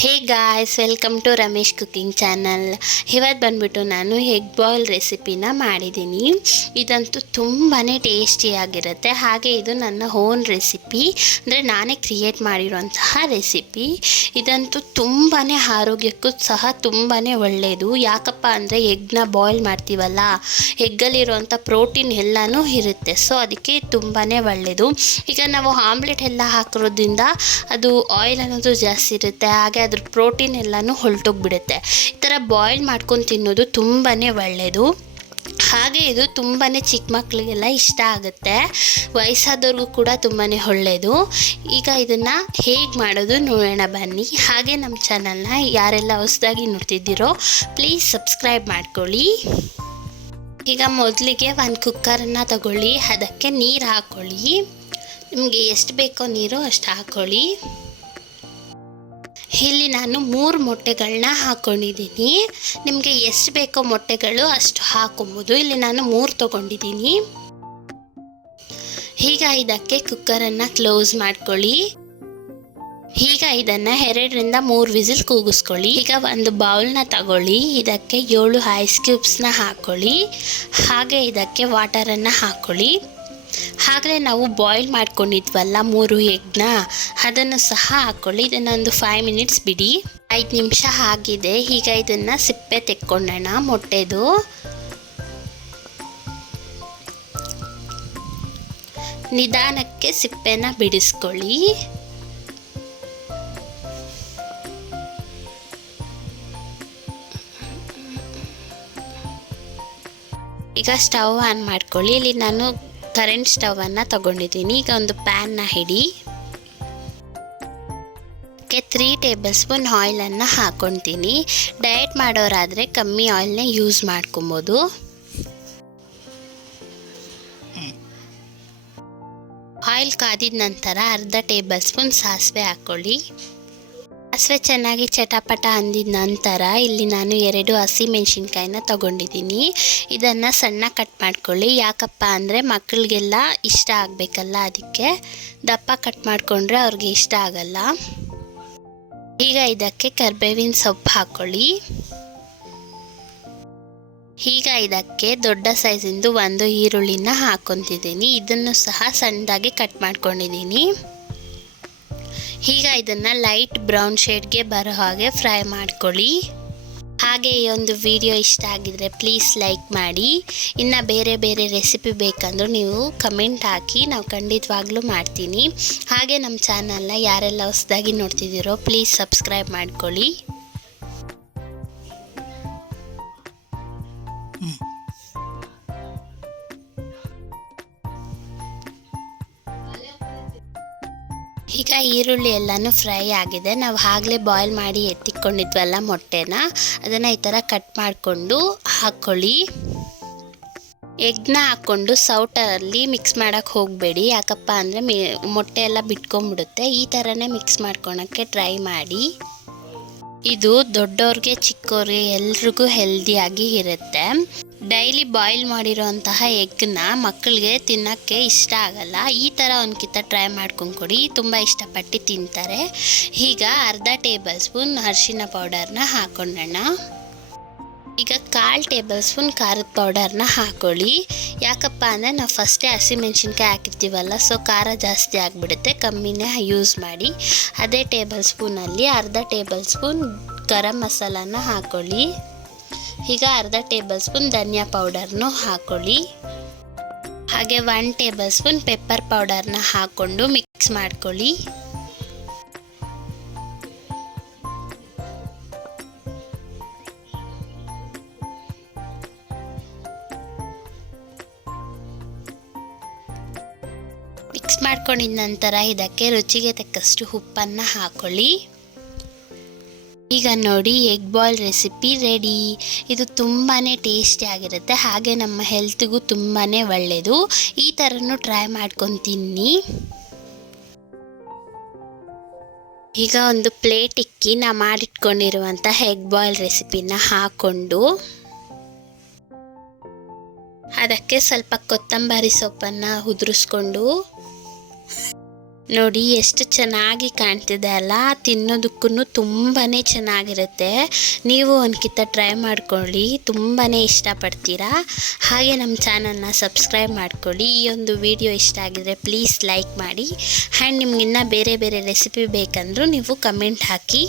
Hey guys, welcome to Ramesh cooking channel. ಇವತ್ತು ಬಂದ್ಬಿಟ್ಟು ನಾನು ಎಗ್ ಬಾಯ್ಲ್ ರೆಸಿಪಿನ ಮಾಡಿದ್ದೀನಿ. ಇದಂತೂ ತುಂಬಾ ಟೇಸ್ಟಿಯಾಗಿರುತ್ತೆ. ಹಾಗೆ ಇದು ನನ್ನ ಓನ್ ರೆಸಿಪಿ, ಅಂದರೆ ನಾನೇ ಕ್ರಿಯೇಟ್ ಮಾಡಿರುವಂತಹ ರೆಸಿಪಿ. ಇದಂತೂ ತುಂಬಾ ಆರೋಗ್ಯಕ್ಕೂ ಸಹ ತುಂಬಾ ಒಳ್ಳೆಯದು. ಯಾಕಪ್ಪ ಅಂದರೆ ಎಗ್ನ ಬಾಯ್ಲ್ ಮಾಡ್ತೀವಲ್ಲ, ಎಗ್ಗಲ್ಲಿರುವಂಥ ಪ್ರೋಟೀನ್ ಎಲ್ಲನೂ ಇರುತ್ತೆ. ಸೊ ಅದಕ್ಕೆ ತುಂಬಾ ಒಳ್ಳೆಯದು. ಈಗ ನಾವು ಆಮ್ಲೆಟ್ ಎಲ್ಲ ಹಾಕಿರೋದ್ರಿಂದ ಅದು ಆಯಿಲ್ ಅನ್ನೋದು ಜಾಸ್ತಿ ಇರುತ್ತೆ, ಹಾಗೆ ಅದ್ರ ಪ್ರೋಟೀನ್ ಎಲ್ಲನೂ ಹೊರಟೋಗ್ಬಿಡುತ್ತೆ. ಈ ಥರ ಬಾಯ್ಲ್ ಮಾಡ್ಕೊಂಡು ತಿನ್ನೋದು ತುಂಬಾ ಒಳ್ಳೆಯದು. ಹಾಗೆ ಇದು ತುಂಬಾ ಚಿಕ್ಕ ಮಕ್ಕಳಿಗೆಲ್ಲ ಇಷ್ಟ ಆಗುತ್ತೆ, ವಯಸ್ಸಾದವ್ರಿಗೂ ಕೂಡ ತುಂಬಾ ಒಳ್ಳೆಯದು. ಈಗ ಇದನ್ನು ಹೇಗೆ ಮಾಡೋದು ನೋಡೋಣ ಬನ್ನಿ. ಹಾಗೆ ನಮ್ಮ ಚಾನಲ್ನ ಯಾರೆಲ್ಲ ಹೊಸದಾಗಿ ನೋಡ್ತಿದ್ದೀರೋ ಪ್ಲೀಸ್ ಸಬ್ಸ್ಕ್ರೈಬ್ ಮಾಡ್ಕೊಳ್ಳಿ. ಈಗ ಮೊದಲಿಗೆ ಒಂದು ಕುಕ್ಕರನ್ನು ತಗೊಳ್ಳಿ, ಅದಕ್ಕೆ ನೀರು ಹಾಕ್ಕೊಳ್ಳಿ. ನಿಮಗೆ ಎಷ್ಟು ಬೇಕೋ ನೀರು ಅಷ್ಟು ಹಾಕ್ಕೊಳ್ಳಿ. ಇಲ್ಲಿ ನಾನು 3 ಮೊಟ್ಟೆಗಳನ್ನ ಹಾಕ್ಕೊಂಡಿದ್ದೀನಿ. ನಿಮಗೆ ಎಷ್ಟು ಬೇಕೋ ಮೊಟ್ಟೆಗಳು ಅಷ್ಟು ಹಾಕೊಬೋದು. ಇಲ್ಲಿ ನಾನು 3 ತೊಗೊಂಡಿದ್ದೀನಿ. ಈಗ ಇದಕ್ಕೆ ಕುಕ್ಕರನ್ನು ಕ್ಲೋಸ್ ಮಾಡ್ಕೊಳ್ಳಿ. ಈಗ ಇದನ್ನು 2ರಿಂದ 3 ವಿಸಿಲ್ ಕೂಗಿಸ್ಕೊಳ್ಳಿ. ಈಗ ಒಂದು ಬೌಲ್ನ ತಗೊಳ್ಳಿ, ಇದಕ್ಕೆ 7 ಐಸ್ ಕ್ಯೂಬ್ಸ್ನ ಹಾಕ್ಕೊಳ್ಳಿ. ಹಾಗೆ ಇದಕ್ಕೆ ವಾಟರನ್ನು ಹಾಕ್ಕೊಳ್ಳಿ. ಹಾಗಲೇ ನಾವು ಬಾಯ್ಲ್ ಮಾಡ್ಕೊಂಡಿದ್ವಲ್ಲ 3 ಎಗ್ನ, ಅದನ್ನು ಸಹ ಹಾಕ್ಕೊಳ್ಳಿ. ಇದನ್ನೊಂದು 5 ಮಿನಿಟ್ಸ್ ಬಿಡಿ. 5 ನಿಮಿಷ ಆಗಿದೆ. ಈಗ ಇದನ್ನು ಸಿಪ್ಪೆ ತೆಕ್ಕೊಳ್ಳೋಣ ಮೊಟ್ಟೆದು. ನಿಧಾನಕ್ಕೆ ಸಿಪ್ಪೆನ ಬಿಡಿಸ್ಕೊಳ್ಳಿ. ಈಗ ಸ್ಟವ್ ಆನ್ ಮಾಡ್ಕೊಳ್ಳಿ. ಇಲ್ಲಿ ನಾನು ಕರೆಂಟ್ ಸ್ಟವನ್ನು ತಗೊಂಡಿದ್ದೀನಿ. ಈಗ ಒಂದು ಪ್ಯಾನ್ನ ಹಿಡಿ. ಅದಕ್ಕೆ 3 ಟೇಬಲ್ ಸ್ಪೂನ್ ಆಯಿಲನ್ನು ಹಾಕ್ಕೊತೀನಿ. ಡಯಟ್ ಮಾಡೋರಾದರೆ ಕಮ್ಮಿ ಆಯಿಲ್ನ ಯೂಸ್ ಮಾಡ್ಕೊಬೋದು. ಆಯಿಲ್ ಕಾದಿದ ನಂತರ ಅರ್ಧ ಟೇಬಲ್ ಸ್ಪೂನ್ ಸಾಸಿವೆ ಹಾಕ್ಕೊಳ್ಳಿ. ಸಾಸಿವೆ ಚೆನ್ನಾಗಿ ಚಟಪಟ ಅಂದಿದ ನಂತರ ಇಲ್ಲಿ ನಾನು 2 ಹಸಿಮೆಣಸಿನ್ಕಾಯಿನ ತೊಗೊಂಡಿದ್ದೀನಿ. ಇದನ್ನು ಸಣ್ಣ ಕಟ್ ಮಾಡ್ಕೊಳ್ಳಿ. ಯಾಕಪ್ಪ ಅಂದರೆ ಮಕ್ಕಳಿಗೆಲ್ಲ ಇಷ್ಟ ಆಗಬೇಕಲ್ಲ, ಅದಕ್ಕೆ ದಪ್ಪ ಕಟ್ ಮಾಡಿಕೊಂಡ್ರೆ ಅವ್ರಿಗೆ ಇಷ್ಟ ಆಗಲ್ಲ. ಈಗ ಇದಕ್ಕೆ ಕರಿಬೇವಿನ ಸೊಪ್ಪು ಹಾಕ್ಕೊಳ್ಳಿ. ಈಗ ಇದಕ್ಕೆ ದೊಡ್ಡ ಸೈಜಿಂದು 1 ಈರುಳ್ಳಿನ ಹಾಕ್ಕೊತಿದ್ದೀನಿ. ಇದನ್ನು ಸಹ ಸಣ್ಣದಾಗಿ ಕಟ್ ಮಾಡ್ಕೊಂಡಿದ್ದೀನಿ. ಈಗ ಇದನ್ನು ಲೈಟ್ ಬ್ರೌನ್ ಶೇಡ್ಗೆ ಬರೋ ಹಾಗೆ ಫ್ರೈ ಮಾಡ್ಕೊಳ್ಳಿ. ಹಾಗೆ ಈ ಒಂದು ವಿಡಿಯೋ ಇಷ್ಟ ಆಗಿದರೆ ಪ್ಲೀಸ್ ಲೈಕ್ ಮಾಡಿ. ಇನ್ನು ಬೇರೆ ಬೇರೆ ರೆಸಿಪಿ ಬೇಕಂದ್ರೂ ನೀವು ಕಮೆಂಟ್ ಹಾಕಿ, ನಾವು ಖಂಡಿತವಾಗ್ಲೂ ಮಾಡ್ತೀನಿ. ಹಾಗೆ ನಮ್ಮ ಚಾನಲ್ನ ಯಾರೆಲ್ಲ ಹೊಸದಾಗಿ ನೋಡ್ತಿದ್ದೀರೋ ಪ್ಲೀಸ್ ಸಬ್ಸ್ಕ್ರೈಬ್ ಮಾಡ್ಕೊಳ್ಳಿ. ಈಗ ಈರುಳ್ಳಿ ಎಲ್ಲನೂ ಫ್ರೈ ಆಗಿದೆ. ನಾವು ಆಗಲೇ ಬಾಯ್ಲ್ ಮಾಡಿ ಎತ್ತಿಕೊಂಡಿದ್ವಲ್ಲ ಮೊಟ್ಟೆನ, ಅದನ್ನು ಈ ಥರ ಕಟ್ ಮಾಡಿಕೊಂಡು ಹಾಕ್ಕೊಳ್ಳಿ. ಎಗ್ನ ಹಾಕ್ಕೊಂಡು ಸೌಟಲ್ಲಿ ಮಿಕ್ಸ್ ಮಾಡೋಕ್ಕೆ ಹೋಗಬೇಡಿ. ಯಾಕಪ್ಪ ಅಂದರೆ ಮೊಟ್ಟೆ ಎಲ್ಲ ಬಿಟ್ಕೊಂಡ್ಬಿಡುತ್ತೆ. ಈ ಥರನೇ ಮಿಕ್ಸ್ ಮಾಡ್ಕೊಳಕ್ಕೆ ಟ್ರೈ ಮಾಡಿ. ಇದು ದೊಡ್ಡವ್ರಿಗೆ ಚಿಕ್ಕವ್ರಿಗೆ ಎಲ್ರಿಗೂ ಹೆಲ್ದಿಯಾಗಿ ಇರುತ್ತೆ. ಡೈಲಿ ಬಾಯ್ಲ್ ಮಾಡಿರೋಂತಹ ಎಗ್ನ ಮಕ್ಕಳಿಗೆ ತಿನ್ನೋಕ್ಕೆ ಇಷ್ಟ ಆಗಲ್ಲ. ಈ ಥರ ಒಂದ್ಕಿತ ಟ್ರೈ ಮಾಡ್ಕೊಂಡು ಕೊಡಿ, ತುಂಬ ಇಷ್ಟಪಟ್ಟು ತಿಂತಾರೆ. ಈಗ ಅರ್ಧ ಟೇಬಲ್ ಸ್ಪೂನ್ ಅರಿಶಿನ ಪೌಡರ್ನ ಹಾಕ್ಕೊಳ್ಳೋಣ. ಈಗ 1/4 ಟೇಬಲ್ ಸ್ಪೂನ್ ಖಾರದ ಪೌಡರ್ನ ಹಾಕ್ಕೊಳ್ಳಿ. ಯಾಕಪ್ಪ ಅಂದರೆ ನಾವು ಫಸ್ಟೇ ಹಸಿಮೆಣ್ಸಿನ್ಕಾಯಿ ಹಾಕಿರ್ತೀವಲ್ಲ, ಸೊ ಖಾರ ಜಾಸ್ತಿ ಆಗಿಬಿಡುತ್ತೆ, ಕಮ್ಮಿನೇ ಯೂಸ್ ಮಾಡಿ. ಅದೇ ಟೇಬಲ್ ಸ್ಪೂನಲ್ಲಿ ಅರ್ಧ ಟೇಬಲ್ ಸ್ಪೂನ್ ಗರಂ ಮಸಾಲಾನ ಹಾಕ್ಕೊಳ್ಳಿ. ಈಗ ಅರ್ಧ ಟೇಬಲ್ ಸ್ಪೂನ್ ಧನಿಯಾ ಪೌಡರ್ನು ಹಾಕ್ಕೊಳ್ಳಿ. ಹಾಗೆ 1 ಟೇಬಲ್ ಸ್ಪೂನ್ ಪೆಪ್ಪರ್ ಪೌಡರ್ನ ಹಾಕ್ಕೊಂಡು ಮಿಕ್ಸ್ ಮಾಡ್ಕೊಳ್ಳಿ. ಮಿಕ್ಸ್ ಮಾಡ್ಕೊಂಡಿದ ನಂತರ ಇದಕ್ಕೆ ರುಚಿಗೆ ತಕ್ಕಷ್ಟು ಉಪ್ಪನ್ನು ಹಾಕ್ಕೊಳ್ಳಿ. ಈಗ ನೋಡಿ, ಎಗ್ ಬಾಯ್ಲ್ ರೆಸಿಪಿ ರೆಡಿ. ಇದು ತುಂಬಾ ಟೇಸ್ಟಿಯಾಗಿರುತ್ತೆ, ಹಾಗೆ ನಮ್ಮ ಹೆಲ್ತ್ಗೂ ತುಂಬಾ ಒಳ್ಳೆಯದು. ಈ ಥರನೂ ಟ್ರೈ ಮಾಡ್ಕೊಂಡು ತಿನ್ನಿ. ಈಗ ಒಂದು ಪ್ಲೇಟ್ ಇಕ್ಕಿ ನಾ ಮಾಡಿಟ್ಕೊಂಡಿರುವಂಥ ಎಗ್ ಬಾಯ್ಲ್ ರೆಸಿಪಿನ ಹಾಕ್ಕೊಂಡು ಅದಕ್ಕೆ ಸ್ವಲ್ಪ ಕೊತ್ತಂಬರಿ ಸೊಪ್ಪನ್ನು ಉದುರಿಸ್ಕೊಂಡು ನೋಡಿ ಎಷ್ಟು ಚೆನ್ನಾಗಿ ಕಾಣ್ತಿದೆ ಅಲ್ಲ, ತಿನ್ನೋದಕ್ಕೂ ತುಂಬಾ ಚೆನ್ನಾಗಿರುತ್ತೆ. ನೀವು ಒಂದ್ಕಿತ ಟ್ರೈ ಮಾಡ್ಕೊಳ್ಳಿ, ತುಂಬಾ ಇಷ್ಟಪಡ್ತೀರಾ. ಹಾಗೆ ನಮ್ಮ ಚಾನಲ್ನ ಸಬ್ಸ್ಕ್ರೈಬ್ ಮಾಡ್ಕೊಳ್ಳಿ. ಈ ಒಂದು ವಿಡಿಯೋ ಇಷ್ಟ ಆಗಿದ್ರೆ ಪ್ಲೀಸ್ ಲೈಕ್ ಮಾಡಿ. ಆ್ಯಂಡ್ ನಿಮ್ಗಿನ್ನ ಬೇರೆ ಬೇರೆ ರೆಸಿಪಿ ಬೇಕಂದ್ರೂ ನೀವು ಕಮೆಂಟ್ ಹಾಕಿ.